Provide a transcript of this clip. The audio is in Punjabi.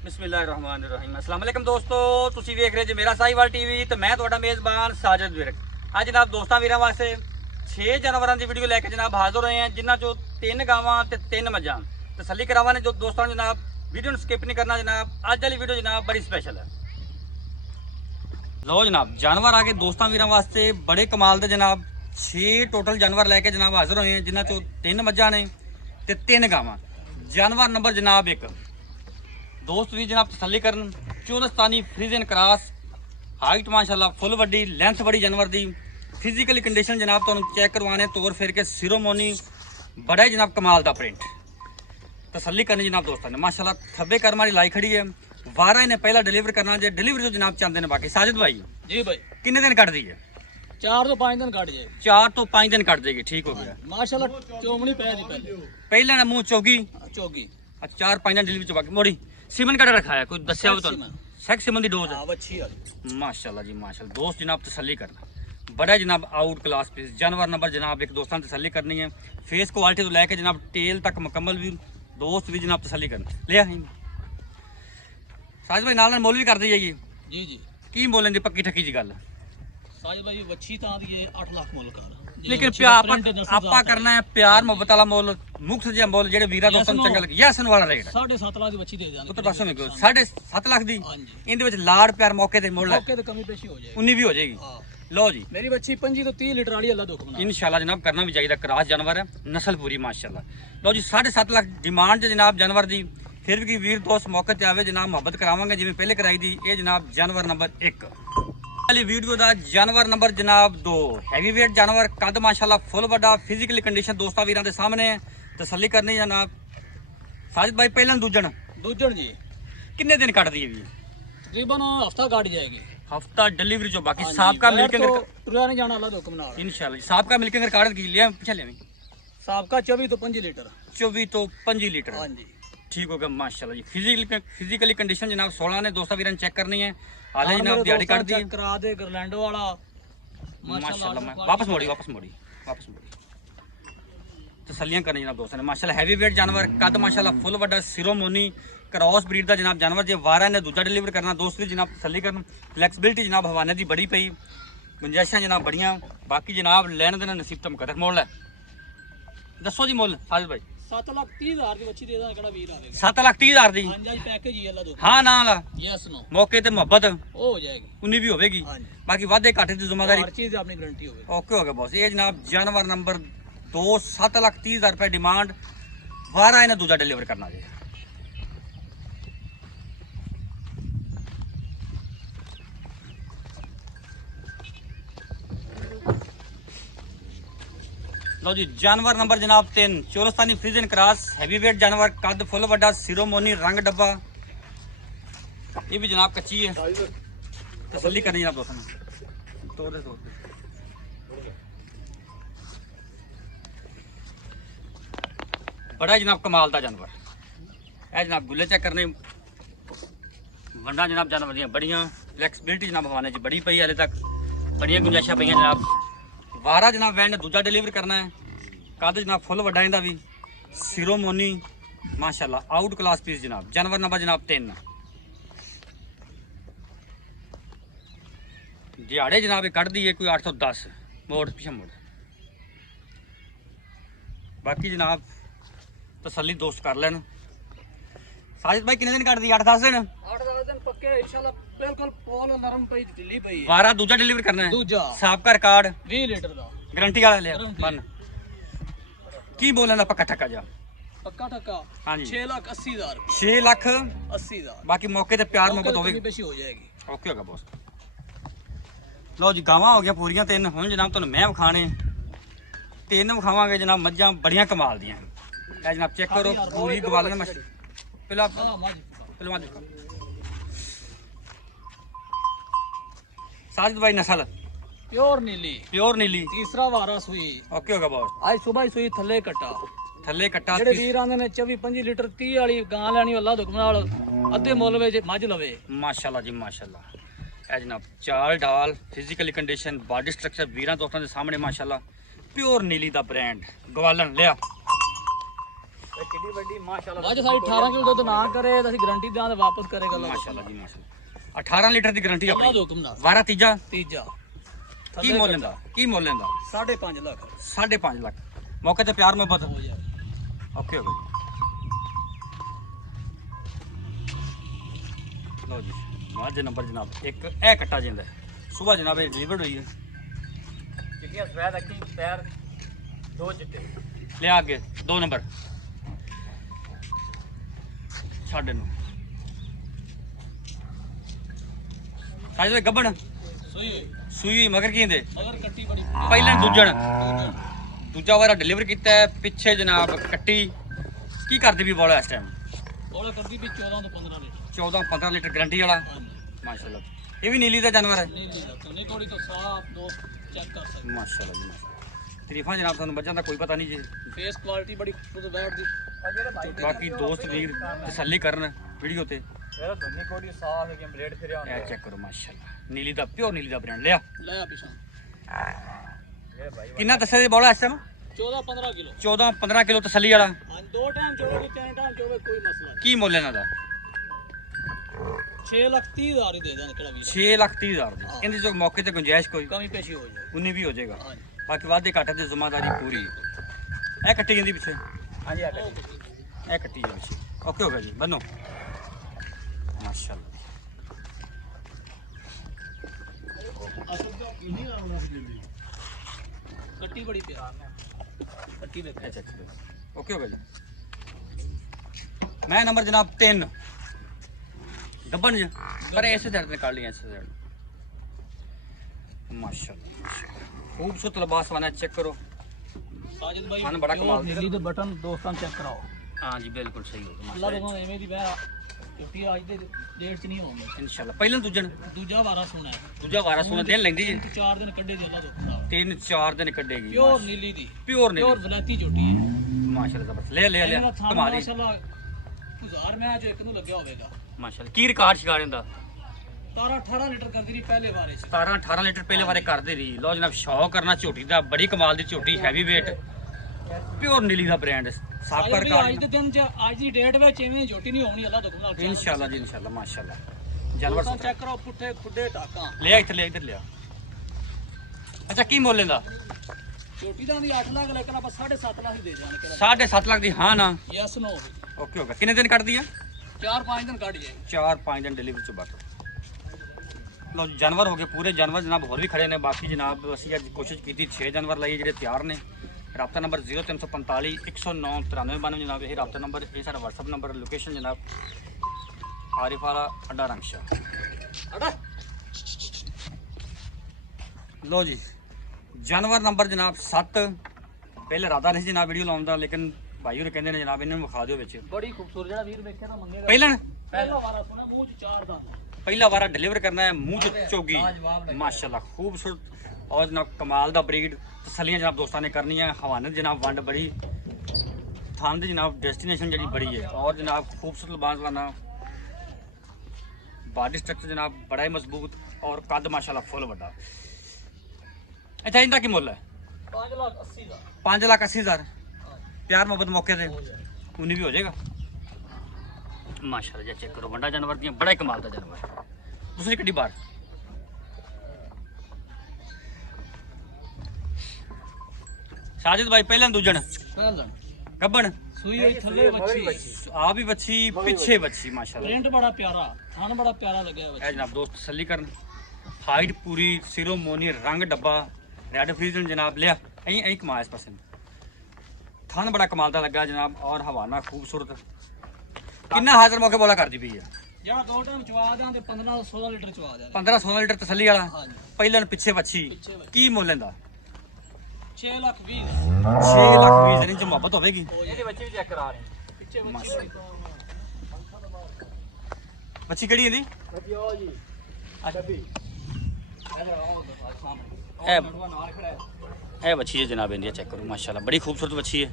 बिस्मिल्लाहिर्रहमानिर्रहीम अस्सलाम वालेकुम दोस्तों, ਤੁਸੀਂ ਵੇਖ ਰਹੇ ਜੀ ਮੇਰਾ ਸਾਹੀਵਾਲ ਟੀਵੀ ਤੇ ਮੈਂ ਤੁਹਾਡਾ ਮੇਜ਼ਬਾਨ ਸਾਜਦ ਵਿਰਕ। ਅੱਜ ਜਨਾਬ ਦੋਸਤਾਂ ਵੀਰਾਂ ਵਾਸਤੇ 6 ਜਾਨਵਰਾਂ ਦੀ ਵੀਡੀਓ ਲੈ ਕੇ ਜਨਾਬ ਹਾਜ਼ਰ ਹੋਏ ਹਾਂ, ਜਿਨ੍ਹਾਂ ਚੋਂ 3 ਗਾਵਾਂ ਤੇ 3 ਮੱਝਾਂ। ਤਸੱਲੀ ਕਰਾਵਾਂ ਨੇ ਜੋ ਦੋਸਤਾਂ ਨੂੰ ਜਨਾਬ, ਵੀਡੀਓ ਨੂੰ ਸਕਿਪ ਨਹੀਂ ਕਰਨਾ ਜਨਾਬ। ਅੱਜ ਵਾਲੀ ਵੀਡੀਓ ਜਨਾਬ ਬੜੀ ਸਪੈਸ਼ਲ ਹੈ। ਲਓ ਜਨਾਬ, ਜਾਨਵਰ ਆ ਕੇ ਦੋਸਤਾਂ ਵੀਰਾਂ ਵਾਸਤੇ ਬੜੇ ਕਮਾਲ ਦੇ ਜਨਾਬ 6 ਟੋਟਲ ਜਾਨਵਰ ਲੈ ਕੇ ਜਨਾਬ ਹਾਜ਼ਰ ਹੋਏ ਹਾਂ, ਜਿਨ੍ਹਾਂ ਚੋਂ 3 ਮੱਝਾਂ ਨੇ ਤੇ 3 ਗਾਵਾਂ। ਜਾਨਵਰ ਨੰਬਰ ਜਨਾਬ 1 दोस्त भी जनाब तसल्ली करन, चौदस्तानी फ्रीजन क्रॉस, हाइट माशाल्लाह फुल वड्डी, लेंथ बड़ी जानवर दी, फिजिकली कंडीशन जनाब तुहानू चेक करवाने तौर फिर के सिरोमोनी बड़ा ही जनाब कमाल दा प्रिंट। तसल्ली करनी जनाब दोस्तों ने माशाल्लाह खब्बे कर्म वाली लाई खड़ी है। वारा ने पहला डिलीवर करना जे डिलीवरी जो जनाब चाहते हैं। बाकी साजिद भाई जी भाई कितने दिन कट दी है? 4 ਤੋਂ 5 दिन कट जाए। 4 ਤੋਂ 5 दिन कट जाएगी, ठीक हो गया माशाल्लाह। चोमनी पै दी पहले ना मुंह चौगी चौगी। अच्छा 4-5 दिन डिलीवरी बाकी मोड़ी सीमन कड़ा रखा है, कोई दस्या हो तो सेक्स सीमन दी डोज है। अच्छी वाली माशाल्लाह जी माशाल्लाह। दोस्त जनाब तसल्ली करना, बड़ा जनाब आउट क्लास पीस जानवर नंबर जनाब एक दोस्तों तसल्ली करनी है। फेस क्वालिटी तो लैके जनाब टेल तक मुकम्मल भी दोस्त भी जनाब तसल्ली करना। लिया साज भाई नाल मोल भी कर दी जाइए जी जी। की बोलें दी पक्की ठक्की जी गल साज भाई वच्छी तां दी 8 लाख मुल कर, लेकिन प्यार आपा करना है प्यार मोहब्बत वाला मोल, मुक्त जिहा मोल जेड़े वीरा दोस्तों ਨੂੰ ਚੰਗਾ ਲੱਗੇ। ਯੈਸਨ ਵਾਲਾ ਰੇਟ 7.5 ਲੱਖ ਦੀ ਵੱਛੀ ਦੇ ਦਿਆਂਗੇ। ਉਹ ਤਾਂ ਦੱਸੋ ਮੈਨੂੰ 7.5 ਲੱਖ ਦੀ ਹਾਂਜੀ। ਇਹਦੇ ਵਿੱਚ ਲਾੜ ਪਿਆਰ ਮੌਕੇ ਤੇ ਮੁੱਲ ਹੈ, ਮੌਕੇ ਤੇ ਕਮੀ ਪੇਸ਼ੀ ਹੋ ਜਾਏਗੀ, 19 ਵੀ ਹੋ ਜਾਏਗੀ। ਹਾਂ ਲਓ ਜੀ, ਮੇਰੀ ਵੱਛੀ 25 ਤੋਂ 30 ਲੀਟਰ ਵਾਲੀ ਅੱਲਾ ਦੁੱਖ ਬਣਾ इंशाल्लाह जनाब करना भी चाहिए। क्रॉस जानवर है, नस्ल पूरी माशाल्लाह। लो जी 7.5 लाख डिमांड जनाब जानवर दी। फिर भी वीर दोस्त मौके ते आवे जनाब मुहब्बत करावांगे जिवें पहले कराई दी। ये जनाब जानवर नंबर 1 वाली वीडियो दा जानवर नंबर जनाब 2 हैवी वेट जानवर, कद माशाल्लाह फुल बड़ा, फिजिकली कंडीशन दोस्तां वीरां दे सामने है। तसल्ली करनी जनाब। साजिद भाई पहले दूजन जी कितने दिन कट दी है? तकरीबन हफ्ता काट जाएगी। हफ्ता डिलीवरी जो बाकी साबका मिल्किंग तुरिया नहीं जाना अल्लाह हुक्म नाल इंशाल्लाह। साबका मिल्किंग रिकॉर्ड की लिया पीछे ले साबका 24 ਤੋਂ 25 ਲੀਟਰ 24 ਤੋਂ 25 लीटर हाँ जी, ठीक हो गया माशाल्लाह जी। फिजिकली कंडीशन जनाब 16 ने दोस्ता वीरां चेक करनी है। हाले जनाब दिहाड़ी काट दी करा दे गरलैंडो वाला माशाल्लाह। वापस मोड़ी तसल्लियां करनी जनाब दोस्तों ने माशाल्लाह। हैवी वेट जानवर, कद माशाल्लाह फुल बड़ा, सिरोमोनी क्रॉस ब्रीड का जनाब जानवर जे वारा ने दूजा डिलीवर करना दोस्त भी जनाब तसल्ली करन। फ्लैक्सिबिलिटी जनाब हवाने दी बड़ी पई, गुंजाइशां जनाब बढ़िया। बाकी जनाब लेने देना नसीब तम कदर मोल है। दसो जी मोल साजिद भाई। 7,30,000 ਦੀ ਵੱਛੀ ਦੇ ਦਾਂ, ਕਿਹੜਾ ਵੀਰ ਆਵੇਗਾ। 7,30,000 ਦੀ ਹਾਂਜੀ ਅੱਜ ਪੈਕੇਜ ਹੀ ਅੱਲਾ ਦੋ। हाँ ना ला ਯੈਸ ਨੋ मौके ते मोहब्बत ਉਹ ਹੋ ਜਾਏਗੀ। 19 भी होगी। ਹਾਂਜੀ बाकी वादे घाटे की जिम्मेदारी हर चीज अपनी गारंटी होगी। ओके हो गया बॉस। ये जनाब जानवर नंबर 2 7,30,000 रुपए डिमांड, वारा इन्हें दूजा डिलीवर करना जी। लो जी जानवर नंबर जनाब 3 चौलस्तानी फ्रीजन क्रॉस, हैवी वेट जानवर, कद फुल बड़ा, सिरोमोनी रंग डब्बा। ये भी जनाब कच्ची है, तसल्ली करनी जनाब दोस्तों। तोड़ दे बड़ा जनाब कमाल का जानवर है जनाब। गुले चेक करने वंडा जनाब जानवर दी बड़िया, फ्लैक्सिबिलिटी जनाब हवाने च बड़ी पई, हाले तक बड़िया गुंजाइशां पई जनाब। वारा जनाब वैन ने दूजा डिलीवर करना है। कद जनाब फुल वड्डा इंदा भी, सिरोमोनी माशाल्लाह आउट क्लास पीस जनाब। जानवर नंबर जनाब 3 दिहाड़े जनाब कट दी है कोई 810 मोड़ पिछे मोड़। बाकी जनाब तसल्ली दोस्त कर लेन। साजिद भाई कितने दिन कट दी? 8-10 दिन 8-10 दिन पक्के इंशाल्लाह। बिल्कुल पोल नरम पई ढिल्ली पई। वारा दूजा डिलीवर करना है। दूजा साबका रिकॉर्ड 20 लीटर दा गारंटी वाला लिया गारंटी। बन की बोलना पक्का ठक्का जा। पक्का ठक्का हाँ जी 6,80,000 6 लाख 80,000 बाकी मौके ते प्यार मोहब्बत कमी होगी। पेशी हो जाएगी। ओके होगा बॉस। लो जी गावां हो गया पूरियां 3। हुण जनाब तुहानूं मैं विखाने 3 विखावांगे जनाब। मज्जां बड़ियां कमाल दियां। ए जनाब चेक करो पूरी गवालन मछ पहला हां माजी पहलवान देखो साजिद भाई नस्ल प्योर नीली तीसरा वारा सुई। ओके होगा बॉस। आज सुबह ही सुई थल्ले कट्टा थल्ले कट्टा ਜਿਹੜੇ ਵੀਰ ਆਂਦੇ ਨੇ 24-25 ਲੀਟਰ 30 ਵਾਲੀ ਗਾਂ ਲੈਣੀ ਅੱਲਾ ਹੁਕਮ ਨਾਲ ਅੱਧੇ ਮੁੱਲ ਵਿੱਚ ਮੱਝ ਲਵੇ। माशाल्लाह जी माशाल्लाह। ए जनाब चाल डाल, फिजिकली कंडीशन, बॉडी स्ट्रक्चर वीरां दोस्तां दे सामने माशाल्लाह। प्योर नीली दा ब्रांड गवालन लिया। ਕਿੱਡੀ ਵੱਡੀ ਮਾਸ਼ਾਅੱਲਾ। ਅੱਜ ਸਾਡੀ 18 ਕਿਲੋ ਦੁੱਧ ਨਾ ਕਰੇ ਤਾਂ ਅਸੀਂ ਗਾਰੰਟੀ ਦਿਆਂਗੇ ਵਾਪਸ ਕਰੇਗਾ ਮਾਸ਼ਾਅੱਲਾ ਜੀ ਮਾਸ਼ਾਅੱਲਾ। 18 ਲੀਟਰ ਦੀ ਗਾਰੰਟੀ ਅੱਲਾਹ ਦੇ ਆਪਣੀ। ਹੁਕਮ ਨਾਲ। ਵਾਰਾ ਤੀਜਾ ਤੀਜਾ ਕੀ ਮੁੱਲ ਲੈਂਦਾ? ਕੀ ਮੁੱਲ ਲੈਂਦਾ? 5.5 ਲੱਖ 5.5 ਲੱਖ। ਮੌਕੇ ਤੇ ਪਿਆਰ ਮੁਹੱਬਤ ਹੋ ਜਾਏ। ਓਕੇ ਹੋ ਗਈ। ਲਓ ਜੀ ਮੱਝ ਨੰਬਰ ਜਨਾਬ ਇੱਕ ਇਹ ਕੱਟਾ ਜਾਂਦਾ ਸਵੇਰ ਜਨਾਬ ਇਹ ਡਿਲੀਵਰਡ ਹੋਈ ਹੈ। ਚਿੱਟੀਆਂ ਸਫੈਦ ਅੱਖੀ ਪੈਰ ਦੋ ਚਿੱਟੇ ਲਿਆ ਅੱਗੇ 2 ਨੰਬਰ ਸਾਡੇ ਨੂੰ ਸਾਜੇ ਦੇ ਗੱਬਣ ਸਹੀ ਸੂਈ ਮਗਰ ਕੀ ਹੁੰਦੇ ਮਗਰ ਕੱਟੀ ਬੜੀ ਪਹਿਲਾਂ ਦੂਜਾ ਵਾਰਾ ਡਿਲੀਵਰ ਕੀਤਾ ਹੈ। ਪਿੱਛੇ ਜਨਾਬ ਕੱਟੀ ਕੀ ਕਰਦੀ ਵੀ ਬੋਲਾ ਇਸ ਟਾਈਮ? ਬੋਲਾ ਕਰਦੀ ਵੀ 14 ਤੋਂ 15 ਲੀਟਰ 14-15 ਲੀਟਰ ਗਰੰਟੀ ਵਾਲਾ ਮਾਸ਼ਾਅੱਲਾ। ਇਹ ਵੀ ਨੀਲੀ ਦਾ ਜਾਨਵਰ ਹੈ ਨਹੀਂ ਥੋੜੀ ਤੋਂ ਸਾਫ ਦੋ ਚੈੱਕ ਕਰ ਸਕਦੇ ਮਾਸ਼ਾਅੱਲਾ ਜੀ ਮਾਸ਼ਾਅੱਲਾ। ਤਰੀਫਾਂ ਜਨਾਬ ਤੁਹਾਨੂੰ ਬੱਚਿਆਂ ਦਾ ਕੋਈ ਪਤਾ ਨਹੀਂ ਜੀ। ਫੇਸ ਕੁਆਲਿਟੀ ਬੜੀ ਖੁਦ ਬੈਠਦੀ। ਬਾਕੀ ਦੋਸਤ ਵੀਰ ਤਸੱਲੀ ਕਰਨ ਵੀਡੀਓ ਤੇ। ਮੇਰਾ ਧੋਨੀ ਕੋਡੀ ਸਾਫ ਹੈ ਕਿ ਬਲੇਡ ਫਿਰਿਆ ਇਹ ਚੈੱਕ ਕਰੋ ਮਾਸ਼ਾਅੱਲਾ। ਨੀਲੀ ਦਾ ਪਿਓਰ ਨੀਲੀ ਦਾ ਬ੍ਰਾਂਡ ਲਿਆ। ਲੈ ਪਿਛਾਂ ਕਿੰਨਾ ਦੱਸਿਆ ਜੀ ਬੋਲਾ ਇਸ ਟਾਈਮ? 14-15 ਕਿਲੋ 14-15 ਕਿਲੋ ਤਸੱਲੀ ਵਾਲਾ। ਹਾਂ ਦੋ ਟਾਈਮ ਚੋਵੇ ਤਿੰਨ ਟਾਈਮ ਚੋਵੇ ਕੋਈ ਮਸਲਾ ਨਹੀਂ। ਕੀ ਮੁੱਲ ਇਹਨਾਂ ਦਾ? 6,30,000 ਹੀ ਦੇ ਦਾਂਗੇ ਕਿਹੜਾ ਵੀਰ 6,30,000 ਦੀ। ਇਹਦੇ ਜੋ ਮੌਕੇ ਤੇ ਗੁੰਜਾਇਸ਼ ਕੋਈ ਕਮੀ ਪੇਸ਼ੀ ਹੋ ਜਾਏ। 19 ਵੀ ਹੋ ਜਾਏਗਾ। ਹਾਂਜੀ ਬਾਕੀ ਵਾਧੇ ਘਾਟੇ ਦੀ ਜ਼ਿੰਮੇਵਾਰੀ ਪੂਰੀ। ਇਹ ਕੱਟੀ ਜਾਂਦੀ ਪਿੱਛੇ। ਹਾਂਜੀ ਇਹ ਕੱਟੀ ਜਾਂਦੀ ਪਿੱਛੇ। ਓਕੇ ਹੋ ਗਿਆ ਜੀ ਬੰਨੋ ਮਾਸ਼ਾਅੱਲਾ। ਕੱਟੀ ਬੜੀ ਪਿਆਰ ਨਾਲ ਕੱਟੀ ਵੇਖ ਅੱਛਾ ਓਕੇ ਹੋ ਗਿਆ ਜੀ। ਮੈਂ ਨੰਬਰ ਜਨਾਬ 3 ਗੱਬਨ ਜੀ ਪਰ ऐसे दर्द निकाल लिया ऐसे दर्द माशाल्लाह। खूबसूरत लिबास वाला चेक करो। साजिद भाई मन बड़ा कमाल दिल्ली ਦੇ ਬਟਨ ਦੋਸਤਾਂ ਚੈੱਕ ਕਰਾਓ। हाँ जी बिल्कुल सही हो ਅੱਲਾ ਦੇ ਨਾਲ ਐਵੇਂ ਦੀ ਬਹਿ ਕਿਉਂਕਿ ਅੱਜ ਦੇ ਡੇਟ 'ਚ ਨਹੀਂ ਹੋਣੀ। इंशाल्लाह। ਪਹਿਲਾਂ ਦੂਜਣ ਦੂਜਾ ਵਾਰਾ ਸੁਣਾ ਹੈ ਦੂਜਾ ਵਾਰਾ ਸੁਣਾ ਦਿਨ ਲੈਂਦੀ ਜੀ। 4 ਦਿਨ ਕੱਢੇ ਦੇ ਅੱਲਾ ਤੋਂ 3-4 ਦਿਨ ਕੱਢੇਗੀ। ਪਿਓਰ ਨੀਲੀ ਦੀ ਪਿਓਰ ਪਿਓਰ ਨਹੀਂ ਵਲੈਤੀ ਝੋਟੀ ਹੈ। ਮਾਸ਼ਾਅੱਲਾ ਜ਼ਬਰਦस्त। ਲੈ ਲੈ ਲੈ ਕਮਾਲ ਹੀ ਮਾਸ਼ਾਅੱਲਾ 1000 ਮੈਂ ਅੱਜ ਇੱਕ ਨੂੰ ਲੱਗਿਆ ਹੋਵੇਗਾ। ਮਾਸ਼ਾਅੱਲਾ। ਕੀ ਰਿਕਾਰਡ ਸ਼ਿਕਾਰ ਜਾਂਦਾ? 17-18 ਲੀਟਰ ਕਰਦੀ ਰਹੀ ਪਹਿਲੇ ਵਾਰੇ 'ਚ। 17-18 ਲੀਟਰ ਪਹਿਲੇ ਵਾਰੇ ਕਰਦੇ ਰਹੀ। ਲਓ ਜਨਾਬ ਸ਼ੌਕ ਕਰਨਾ ਝੋਟੀ ਦਾ ਬੜੀ ਕਮਾਲ ਦੀ ਝੋਟੀ ਹੈਵੀ weight ਪਿਓਰ ਨੀਲੀ ਦਾ ਬ੍ਰਾਂਡ ਸਾਫ ਕਰ ਅੱਜ ਦੇ ਦਿਨ 'ਚ ਅੱਜ ਦੀ ਡੇਟ ਵਿੱਚ ਐਵੇਂ ਝੋਟੀ ਨਹੀਂ ਹੋਣੀ ਅੱਲਾ ਤੋਂ ਨਾਲ ਇਨਸ਼ਾਅੱਲਾ ਜੀ ਇਨਸ਼ਾਅੱਲਾ ਮਾਸ਼ਾਅੱਲਾ। ਜਾਨਵਰ ਚੈੱਕ ਕਰੋ ਪੁੱਠੇ ਖੁੱਡੇ ਟਾਕਾਂ ਲਿਆ ਇੱਧਰ ਲਿਆ। ਅੱਛਾ ਕੀ ਮੁੱਲ ਲੈਂਦਾ? ਝੋਟੀ ਦਾ ਵੀ 8 ਲੱਖ ਲੇਕਿਨ ਆਪਾਂ 7.5 ਲੱਖ ਹੀ ਦੇ ਦੇਵਾਂਗੇ। 7.5 ਲੱਖ ਦੀ ਹਾਂ ਨਾ ਯੈਸ ਨੋ ਓਕੇ ਹੋ ਗਿਆ। ਕਿੰਨੇ ਦਿਨ ਕੱਢਦੀ ਆ? 4-5 ਦਿਨ ਕੱਢ ਜਾਏ। 4-5 ਦਿਨ ਡਿਲੀਵਰੀ ਤੋਂ ਬਾਅਦ। ਲਓ ਜਾਨਵਰ ਹੋ ਗਏ ਪੂਰੇ। ਜਾਨਵਰ ਜਨਾਬ ਹੋਰ ਵੀ ਖੜੇ ਨੇ। ਬਾਕੀ ਜਨਾਬ ਅਸੀਂ ਅੱਜ ਕੋਸ਼ਿਸ਼ ਕੀਤੀ 6 ਜਾਨਵਰ ਲਾਈਏ ਜਿਹੜੇ ਤਿਆਰ ਨੇ। ਰਾਬਤਾ ਨੰਬਰ 0345 109 9392 ਜਨਾਬ ਇਹ ਰਾਬਤਾ ਨੰਬਰ। ਇਹ ਸਾਡਾ WhatsApp ਨੰਬਰ। ਲੋਕੇਸ਼ਨ ਜਨਾਬ ਆਰਿਫ ਵਾਲਾ ਅੱਡਾ ਰੰਗਸ਼ਾ। ਲਓ ਜੀ ਜਾਨਵਰ ਨੰਬਰ ਜਨਾਬ 7। ਪਹਿਲੇ ਰਾਦਾ ਨਹੀਂ ਜਨਾਬ ਵੀਡੀਓ ਲਾਉਣ ਦਾ ਲੇਕਿਨ ਭਾਈ ਹੋਰ ਕਹਿੰਦੇ ਨੇ ਜਨਾਬ ਇਹਨਾਂ ਨੂੰ ਵਿਖਾ ਦਿਓ ਵਿੱਚ। ਬੜੀ ਖੂਬਸੂਰਤ ਜਿਹੜਾ ਵੀਰ ਵੇਖਿਆ ਤਾਂ ਮੰਗੇਗਾ। ਪਹਿਲਾ ਵਾਰਾ ਸੁਣਾ ਮੂੰਹ 'ਚ 4 ਦਾ ਪਹਿਲਾ ਵਾਰਾ ਡਿਲੀਵਰ ਕਰਨਾ ਹੈ ਮੂੰਹ ਚ ਚੋਗੀ ਮਾਸ਼ਾਅੱਲਾ। ਖੂਬਸੂਰਤ ਔਰ ਜਨਾਬ ਕਮਾਲ ਦਾ ਬਰੀਡ। ਤਸੱਲੀਆਂ ਜਨਾਬ ਦੋਸਤਾਂ ਨੇ ਕਰਨੀਆਂ। ਹਵਾਨਤ ਜਨਾਬ ਵੰਡ ਬੜੀ ਥਾਨ ਦੀ ਜਨਾਬ ਡੈਸਟੀਨੇਸ਼ਨ ਜਿਹੜੀ ਬੜੀ ਹੈ। ਔਰ ਜਨਾਬ ਖੂਬਸੂਰਤ ਲਿਬਾਸ ਵਾਲਾ ਬਾਡੀ ਸਟਰਕਚਰ ਜਨਾਬ ਬੜਾ ਹੀ ਮਜ਼ਬੂਤ ਔਰ ਕੱਦ ਮਾਸ਼ਾਅੱਲਾ ਫੁੱਲ ਵੱਡਾ। ਅੱਛਾ ਇਹਦਾ ਕੀ ਮੁੱਲ ਹੈ? 5,80,000 5,80,000। ਪਿਆਰ ਮੁਹੱਬਤ ਮੌਕੇ ਤੇ 19 ਵੀ ਹੋ ਜਾਏਗਾ ਮਾਸ਼ਾਅੱਲਾ। ਜੀ ਚੈੱਕ ਕਰੋ ਵੱਡਾ ਜਾਨਵਰ ਦੀਆਂ ਬੜਾ ਹੀ ਕਮਾਲ ਦਾ ਜਾਨਵਰ। ਦੂਸਰੀ ਕੱਢੀ ਬਾਹਰ। ਸਾਜਿਦ ਭਾਈ ਪਹਿਲਾਂ ਦੂਜਣ ਪਹਿਲਾਂ ਗੱਬਣ ਸੂਈ ਹੋਈ ਥੱਲੇ ਬੱਚੀ ਆ ਵੀ ਬੱਚੀ ਪਿੱਛੇ ਬੱਚੀ ਮਾਸ਼ਾਅੱਲਾ। ਪ੍ਰਿੰਟ ਬੜਾ ਪਿਆਰਾ ਥਣ ਬੜਾ ਪਿਆਰਾ ਲੱਗਿਆ ਇਹ ਬੱਚੀ। ਜਨਾਬ ਦੋਸਤ ਤਸੱਲੀ ਕਰਨ। ਹਾਈਟ ਪੂਰੀ ਸਿਰੋਮੋਨੀ ਰੰਗ ਡੱਬਾ ਰੈਡ ਫਰੀਜ਼ਨ ਜਨਾਬ ਲਿਆ ਐਂ ਕਮਾ ਇਸ ਪਾਸੇ ਥਣ ਬੜਾ ਕਮਾਲ ਦਾ ਲੱਗਾ ਜਨਾਬ। ਔਰ ਹਵਾਨਾ ਖੂਬਸੂਰਤ। ਕਿੰਨਾ ਹਾਜ਼ਰ ਮੌਕੇ ਬੋਲਾ ਕਰਦੀ ਪਈ ਹੈ? ਜਿਹੜਾ ਦੋ ਟਾਈਮ ਚਵਾ ਦਿਆਂ ਤੇ 15-16 ਲੀਟਰ ਚਵਾ ਦਿਆਂ। 15-16 ਲੀਟਰ ਤਸੱਲੀ ਵਾਲਾ। ਹਾਂਜੀ ਪਹਿਲਾਂ ਪਿੱਛੇ ਬੱਚੀ ਪਿੱਛੇ ਬੱਚੀ। ਕੀ ਮੁੱਲ ਲੈਂਦਾ? 6,20,000 6,20,000 ਇੰਚ ਮੁਹੱਬਤ ਹੋਵੇਗੀ। ਇਹਦੇ ਬੱਚੇ ਵੀ ਚੈੱਕ ਕਰਾ ਰਹੇ ਪਿੱਛੇ ਬੱਚੀ ਬੱਚੀ ਕਿਹੜੀ ਇਹਦੀ? ਬੱਚੀ ਉਹ ਜੀ ਅੱਛਾ ਇਹ ਬੱਚੀ ਹੈ ਜਨਾਬ ਇੰਡੀਆ ਚੈੱਕ ਕਰੋ ਮਾਸ਼ਾਅੱਲਾ ਬੜੀ ਖੂਬਸੂਰਤ ਬੱਚੀ ਹੈ।